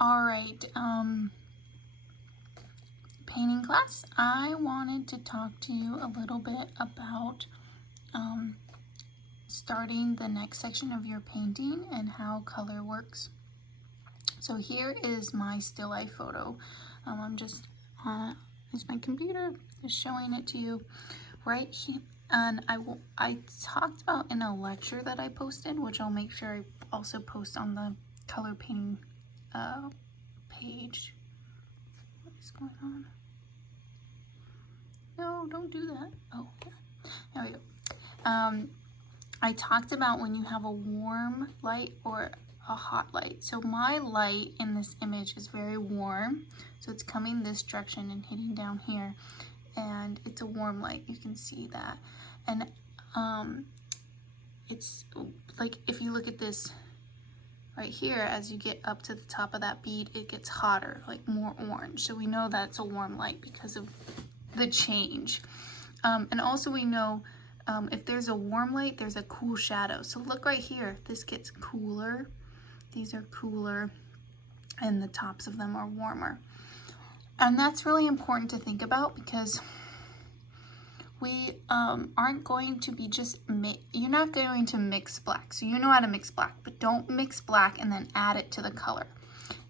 All right, painting class, I wanted to talk to you a little bit about starting the next section of your painting and how color works. So here is my still life photo. I'm just, here's my computer, just showing it to you right here. And I talked about in a lecture that I posted, which I'll make sure I also post on the color painting page. What is going on? No, don't do that. Oh, there we go. I talked about when you have a warm light or a hot light. So my light in this image is very warm. So it's coming this direction and hitting down here. And it's a warm light, you can see that. And it's like, if you look at this right here, as you get up to the top of that bead, it gets hotter, like more orange. So we know that's a warm light because of the change. And also we know if there's a warm light, there's a cool shadow. So look right here, this gets cooler. These are cooler and the tops of them are warmer. And that's really important to think about because we aren't going to be you're not going to mix black. So you know how to mix black, but don't mix black and then add it to the color.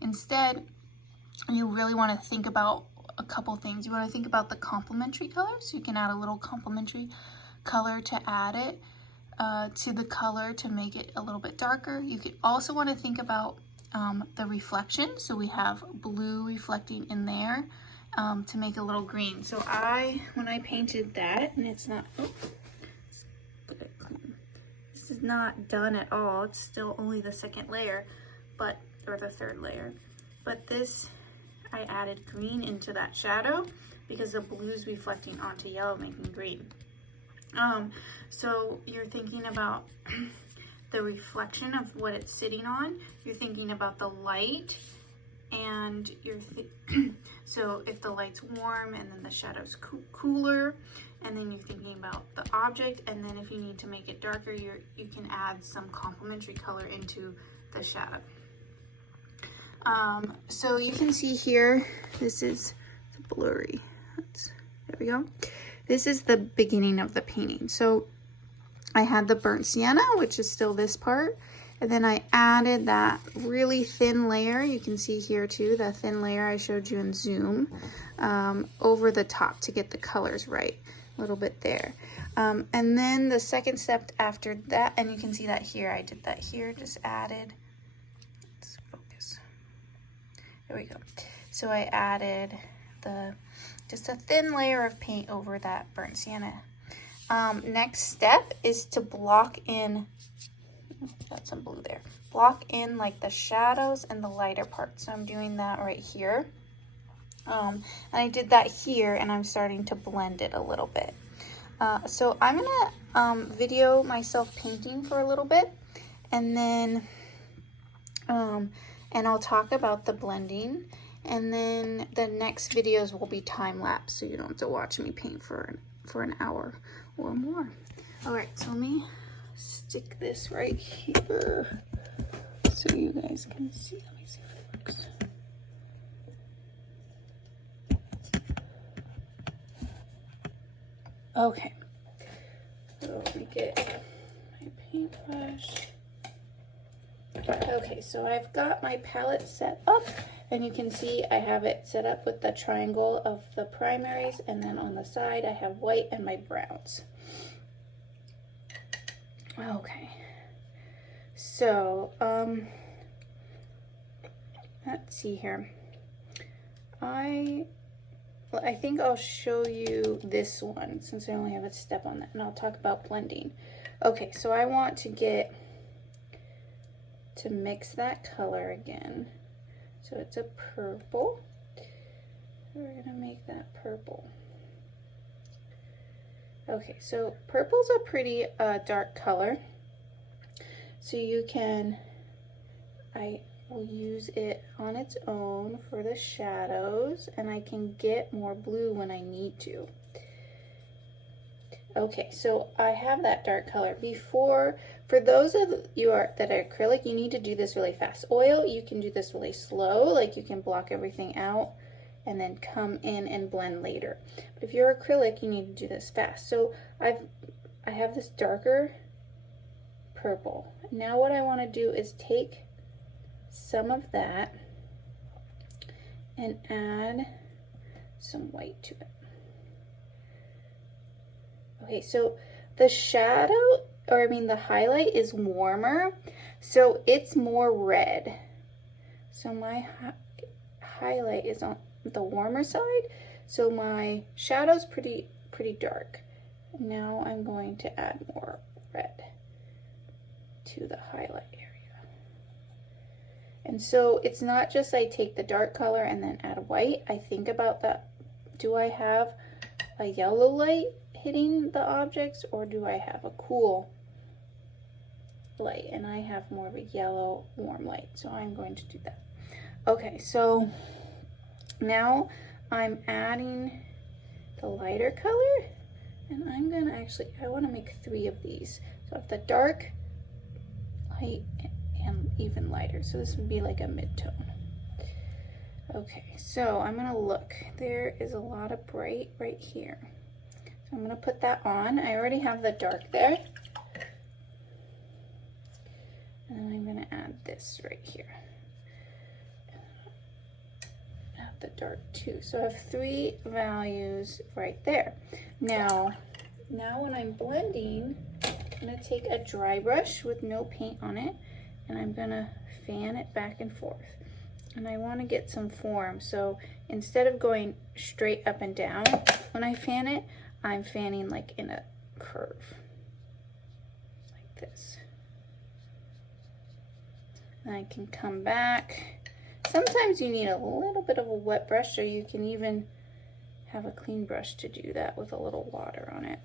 Instead, you really want to think about a couple things. You want to think about the complementary color, so you can add a little complementary color to add it to the color to make it a little bit darker. You could also want to think about the reflection. So we have blue reflecting in there to make a little green. So when I painted that, and it's not, this is not done at all. It's still only the second layer, or the third layer. But this, I added green into that shadow because the blue is reflecting onto yellow, making green. So you're thinking about the reflection of what it's sitting on. You're thinking about the light, and so if the light's warm and then the shadow's cooler, and then you're thinking about the object, and then if you need to make it darker, you can add some complementary color into the shadow. So you can see here, this is blurry. There we go. This is the beginning of the painting. So I had the burnt sienna, which is still this part, and then I added that really thin layer. You can see here too, the thin layer I showed you in Zoom, over the top to get the colors right, a little bit there. And then the second step after that, and you can see that here, I did that here, just added, let's focus. There we go. So I added just a thin layer of paint over that burnt sienna. Next step is to block in, got some blue there, block in like the shadows and the lighter parts. So I'm doing that right here. And I did that here, and I'm starting to blend it a little bit. So I'm gonna video myself painting for a little bit, and then and I'll talk about the blending, and then the next videos will be time-lapse, so you don't have to watch me paint for an hour or more. All right, so let me stick this right here so you guys can see. Let me see if it works. Okay, so let me get my paintbrush. Okay, so I've got my palette set up, and you can see I have it set up with the triangle of the primaries, and then on the side I have white and my browns. Okay, so let's see here. I think I'll show you this one since I only have a step on that, and I'll talk about blending. Okay, so I want to mix that color again. So it's a purple. We're gonna make that purple. Okay, so purple's a pretty dark color. So you can, I will use it on its own for the shadows, and I can get more blue when I need to. Okay, so I have that dark color. Before for those of you that are acrylic, you need to do this really fast. Oil, you can do this really slow, like you can block everything out and then come in and blend later. But if you're acrylic, you need to do this fast. So I have this darker purple. Now what I want to do is take some of that and add some white to it. Okay, so the shadow, or I mean the highlight is warmer, so it's more red. So my highlight is on the warmer side, so my shadow's pretty dark. Now I'm going to add more red to the highlight area. And so it's not just I take the dark color and then add white. I think about that. Do I have a yellow light hitting the objects, or do I have a cool light? And I have more of a yellow warm light, so I'm going to do that. Okay, so now I'm adding the lighter color, and I'm gonna I want to make 3 of these. So I have the dark, light, and even lighter. So this would be like a mid-tone. Okay, so I'm gonna look. There is a lot of bright right here. So I'm gonna put that on. I already have the dark there. And then I'm gonna add this right here. Add the dark too. So I have 3 values right there. Now when I'm blending, I'm gonna take a dry brush with no paint on it, and I'm gonna fan it back and forth. And I want to get some form, so instead of going straight up and down when I fan it, I'm fanning like in a curve, like this. And I can come back. Sometimes you need a little bit of a wet brush, or you can even have a clean brush to do that with a little water on it.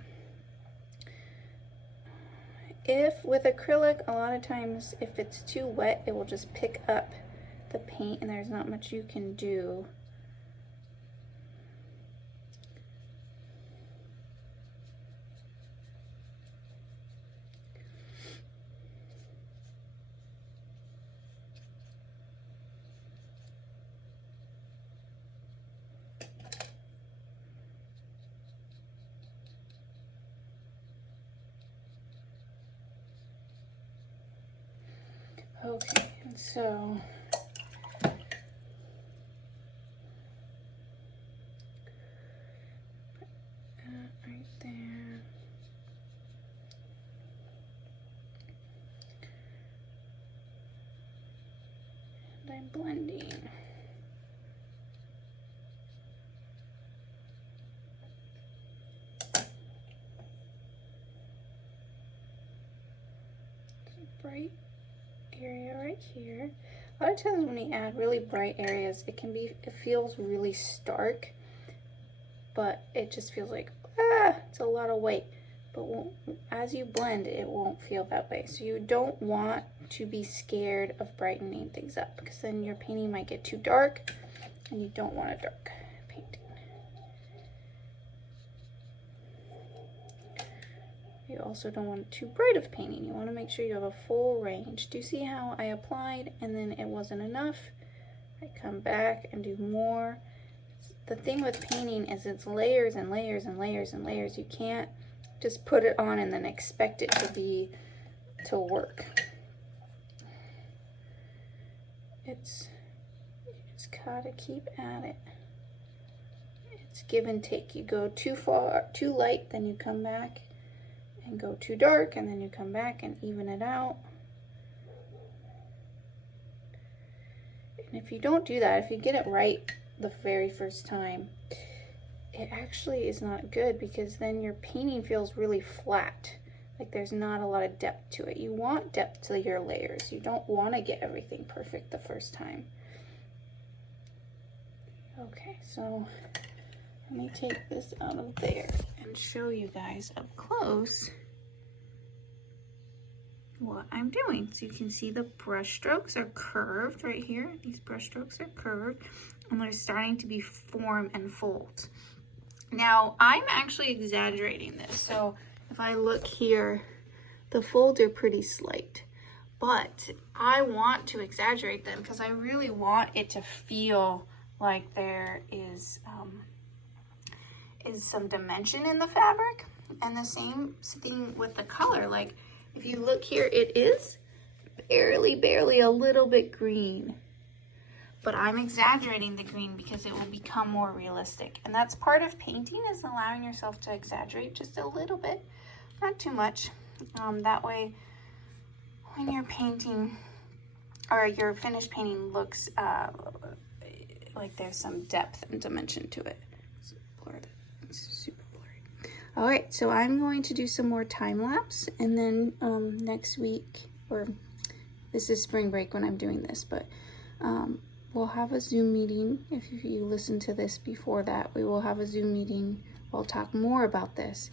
If with acrylic, a lot of times if it's too wet, it will just pick up the paint and there's not much you can do. Okay, and so right there. And I'm blending. Bright area right here. A lot of times when you add really bright areas, it feels really stark, but it just feels like, it's a lot of white. But as you blend, it won't feel that way. So you don't want to be scared of brightening things up, because then your painting might get too dark, and you don't want a dark painting. You also don't want too bright of painting. You want to make sure you have a full range. Do you see how I applied and then it wasn't enough? I come back and do more. The thing with painting is it's layers and layers and layers and layers. You can't just put it on and then expect it to work. You just gotta keep at it. It's give and take. You go too far, too light, then you come back and go too dark, and then you come back and even it out. And if you don't do that, if you get it right the very first time, it actually is not good, because then your painting feels really flat. Like there's not a lot of depth to it. You want depth to your layers. You don't want to get everything perfect the first time. Okay, so let me take this out of there and show you guys up close what I'm doing. So you can see the brush strokes are curved right here. These brush strokes are curved, and they're starting to be form and fold. Now I'm actually exaggerating this. So if I look here, The folds are pretty slight, but I want to exaggerate them because I really want it to feel like there is some dimension in the fabric. And the same thing with the color. Like if you look here, it is barely a little bit green, but I'm exaggerating the green because it will become more realistic. And that's part of painting, is allowing yourself to exaggerate just a little bit, not too much. That way when you're painting, or your finished painting, looks like there's some depth and dimension to it. It's super blurry. All right, so I'm going to do some more time lapse, and then next week, or this is spring break when I'm doing this, but we'll have a Zoom meeting. If you listen to this before that, we will have a Zoom meeting. We'll talk more about this,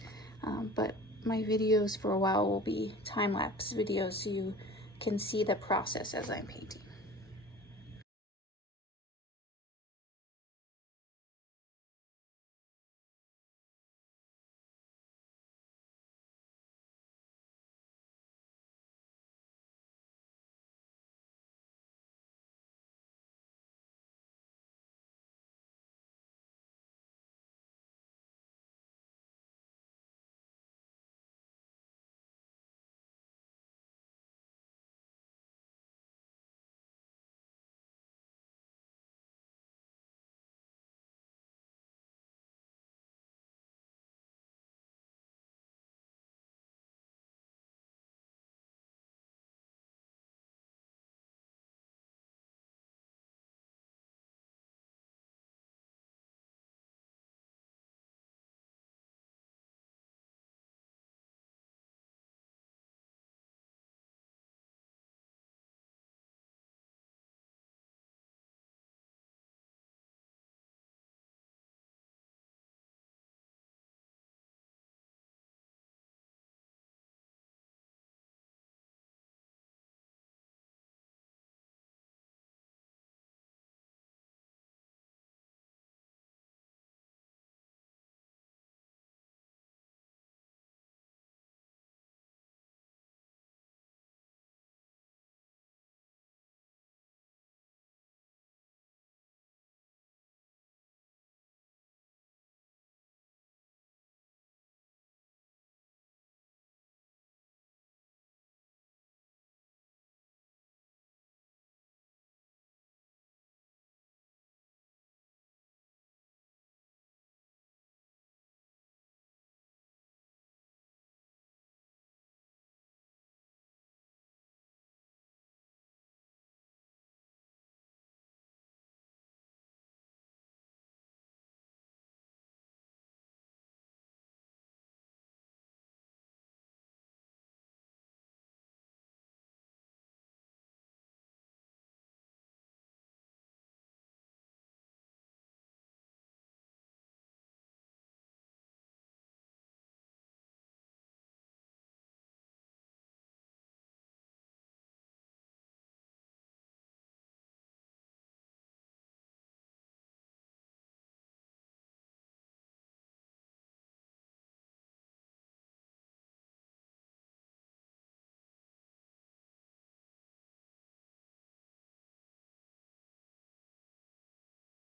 but my videos for a while will be time lapse videos, so you can see the process as I'm painting.